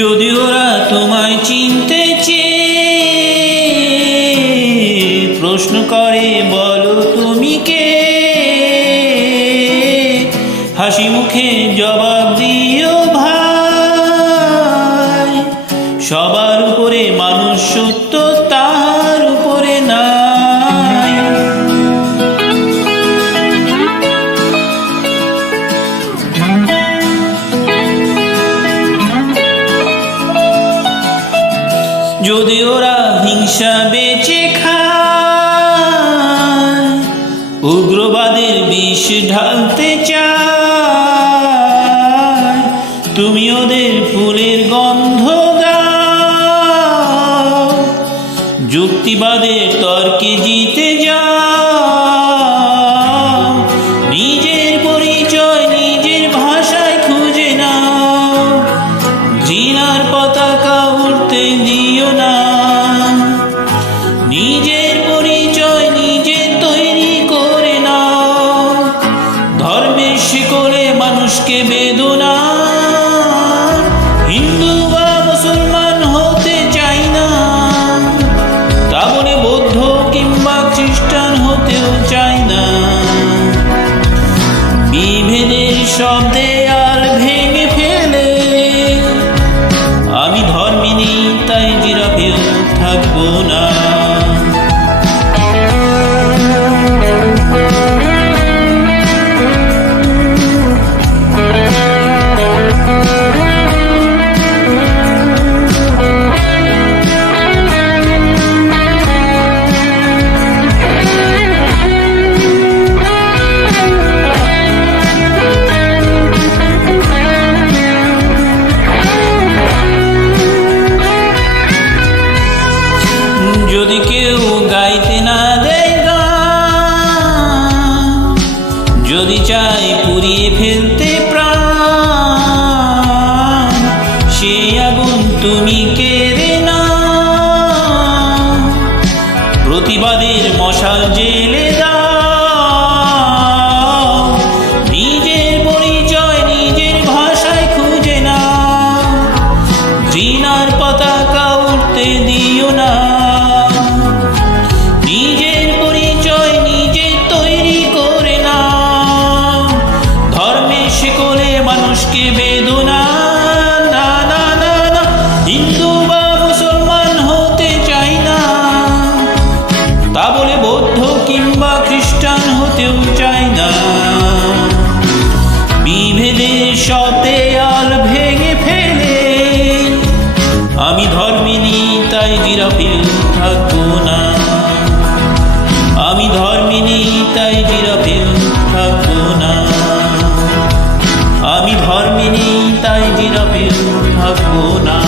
যদি ওরা তোমায় চিনতে চেয়ে প্রশ্ন করে বলো তুমি কে, হাসি মুখে জবাব দিও ভাই, সবার উপরে মানুষ সত্য, তার উপরে নাই। যদি ওরা হিংসা বেচে খায়, উগ্রবাদের বিষ ঢালতে চায়, তুমি ওদের ফুলের গন্ধ দাও, যুক্তিবাদের তর্কে জিতে যাও, নিজের পরিচয় নিজের ভাষায় খুঁজে নাও, ঘৃণার পতাকা উঠতে দিও না, নিজের পরিচয় নিজে তৈরি করে নাও, ধর্মের শিকলে মানুষকে বেঁধো না, হিন্দু বা মুসলমান হতে চাই না, তা বলে বৌদ্ধ কিংবা খ্রিস্টান হতেও চাই না, বিভেদের সব দেয়াল ভেঙে ফেলে আমি ধর্মিনী তাই জিরাফেও থাকবো না। যদি কেউ গাইতে না দেয় গান, যদি চাই পুড়িয়ে ফেলতে প্রাণ, সেই আগুন তুমি কেড়ে না, প্রতিবাদের মশাল জেলে দাও, নিজের পরিচয় নিজের ভাষায় খুঁজে না, ঘৃণার পতাকা উঠতে দিও না, নিজের পরিচয় নিজে তৈরি করে না, ধর্মের শিকলে মানুষকে বেঁধো না, না না না না, হিন্দু বা মুসলমান হতে চাই না, তা বলে বৌদ্ধ কিংবা খ্রিস্টান হতেও চাই না, বিভেদের সব দেয়াল ভেঙে ফেলে আমি ধর্মিনী তাই জিরাফেও থাকবো না, আমি ধর্মিনী তাই জিরাফেও থাকবো না, আমি ধর্মিনী তাই জিরাফেও থাকবো না।